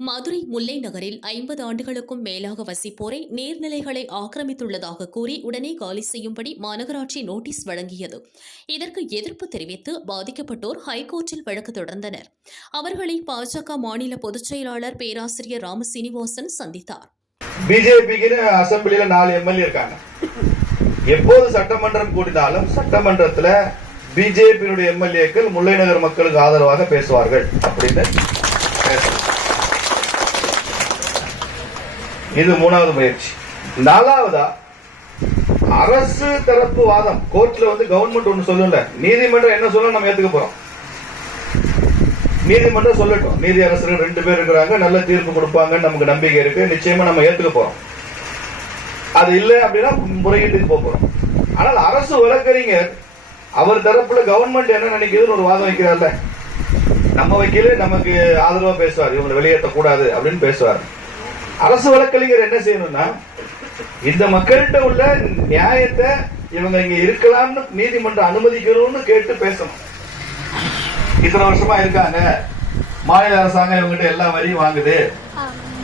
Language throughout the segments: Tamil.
மதுரை முல்லை நகரில் ஐம்பது ஆண்டுகளுக்கும் மேலாக வசிப்போரை நீர்நிலைகளை ஆக்கிரமித்துள்ளதாக கூறி உடனே காலி செய்யும்படி மாநகராட்சி நோட்டீஸ் வழங்கியது. இதற்கு எதிர்ப்பு தெரிவித்து பாதிக்கப்பட்டோர் ஹைகோர்ட்டில் வழக்கு தொடர்ந்தனர். அவர்களை பாஜக மாநில பொதுச் செயலாளர் பேராசிரியர் ராம சீனிவாசன் சந்தித்தார். பிஜேபிக்கு நாலு எம்எல்ஏ இருக்காங்க. எப்போது சட்டமன்றம் கூடினாலும் சட்டமன்றத்தில் பிஜேபியினுடைய எம்எல்ஏக்கள் முல்லை நகர் மக்களுக்கு ஆதரவாக பேசுவார்கள் அப்படின்னு இது மூணாவது முயற்சி. நாலாவதா அரசு தரப்பு வாதம். கோர்ட்ல வந்து கவர்மெண்ட் ஒண்ணு சொல்லல. நீதிமன்றம் என்ன சொல்ல நம்ம ஏத்துக்க போறோம். நீதிமன்றம் சொல்லட்டும். நீதி அரசர்கள் ரெண்டு பேர் இருக்கிறாங்க. நல்ல தீர்ப்பு கொடுப்பாங்கன்னு நமக்கு நம்பிக்கை இருக்கு. நிச்சயமா நம்ம ஏத்துக்க போறோம். அது இல்லை அப்படின்னா முறையீட்டுக்கு போக போறோம். ஆனால் அரசு வழக்கறிஞர் அவர் தரப்புல கவர்மெண்ட் என்ன நினைக்குதுன்னு ஒரு வாதம் வைக்கிறார்ல. நம்ம வக்கீல நமக்கு ஆதரவா பேசுவார். இவங்களை வெளியேற்ற கூடாது அப்படின்னு பேசுவார். அரசு வழக்கறிஞர் என்ன செய்யணும்னா இந்த மக்கள்கிட்ட உள்ள நியாயத்தை இவங்க இங்க இருக்கலாம்னு நீதிமன்றம் அனுமதிக்கணும்னு கேட்டு பேசணும். இத்தனை வருஷமா இருக்காங்க. மாநில அரசாங்கம் இவங்ககிட்ட எல்லா வரியும் வாங்குது.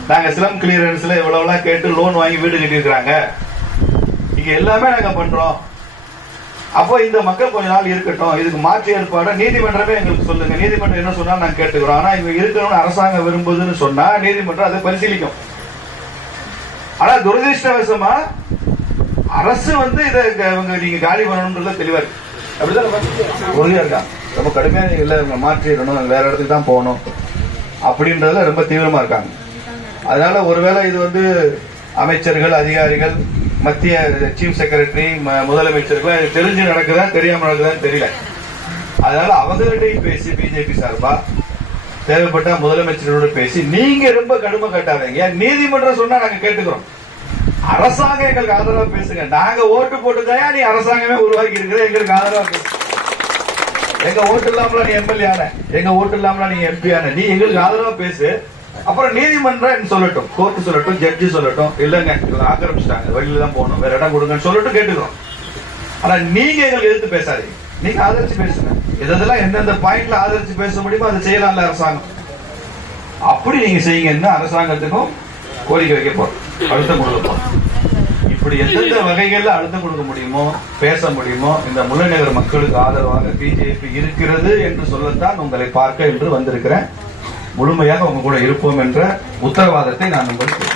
நாங்க ஸ்லம் கிளியரன்ஸ்ல இவ்வளவுலாம் கேட்டு லோன் வாங்கி வீடு கட்டியிருக்கிறாங்க. இங்க எல்லாமே நாங்க பண்றோம். அப்போ இந்த மக்கள் கொஞ்ச நாள் இருக்கட்டும். இதுக்கு மாற்று ஏற்பாடு நீதிமன்றமே எங்களுக்கு சொல்லுங்க. நீதிமன்றம் என்ன சொன்னாலும் நாங்க கேட்டுக்கிறோம். ஆனா இவங்க இருக்கணும்னு அரசாங்கம் விரும்புதுன்னு சொன்னா நீதிமன்றம் அதை பரிசீலிக்கும். ஆனா துரதிருஷ்டவசமா அரசு வந்து இதை நீங்க காலி பண்ணணும்ன்றதுல தெளிவா இருக்கு. அப்படிதான் உறுதியா இருக்கா? ரொம்ப கடுமையா நீங்க இல்ல மாற்றிடணும் வேற இடத்துக்கு தான் போகணும். அப்படின்றதுல ரொம்ப தீவிரமா இருக்காங்க. அதனால ஒருவேளை இது வந்து அமைச்சர்கள் அதிகாரிகள் மத்திய சீஃப் செக்ரட்டரி முதலமைச்சர்கள் தெரிஞ்சு நடக்குதா தெரியாம நடக்குதான்னு தெரியல. அதனால அவங்ககிட்டையும் பேசி பிஜேபி சார்பா தேவைப்பட்ட முதலமைச்சரோட பேசி நீங்க ரொம்ப கடுமை கட்டாதீங்க. நீதிமன்றம் சொன்னா நாங்க கேட்டுக்கிறோம். அரசாங்கம் எங்களுக்கு ஆதரவா பேசுங்க. நாங்க ஓட்டு போட்டுதான் நீ அரசாங்கமே உருவாக்கி இருக்கிற எங்களுக்கு ஆதரவா பேசு. எங்க ஓட்டு இல்லாமல நீ எம்எல்ஏ ஆன. எங்க ஓட்டு இல்லாமல நீ எம்பி ஆன. நீ எங்களுக்கு ஆதரவா பேசு. அப்புறம் நீதிமன்றம் சொல்லட்டும்? கோர்ட் சொல்லட்டும் ஜட்ஜி சொல்லட்டும். இல்லங்க ஆக்கிரமிச்சிட்டாங்க. வெளியில தான் போகணும். வேற இடம் கொடுங்கன்னு சொல்லட்டும் கேட்டுக்கிறோம். ஆனா நீங்க எங்களுக்கு எதிர்த்து பேசாதீங்க. நீங்க ஆதரிச்சு பேசுங்க. இதெல்லாம் எந்தெந்த பாயிண்ட்ல ஆதரிச்சு பேச முடியுமோ அதை செய்யலாம்ல அரசாங்கம். அப்படி நீங்க செய்யுங்கன்னு அரசாங்கத்துக்கும் கோரிக்கை வைக்க போறோம். அழுத்தம் கொடுக்க போறோம். இப்படி எந்தெந்த வகைகள்ல அழுத்தம் கொடுக்க முடியுமோ பேச முடியுமோ இந்த முல்லைநகர் மக்களுக்கு ஆதரவாக பிஜேபி இருக்கிறது என்று சொல்லத்தான் உங்களை பார்க்க என்று வந்திருக்கிறேன். முழுமையாக உங்க கூட இருப்போம் என்ற உத்தரவாதத்தை நான் உங்களுக்கு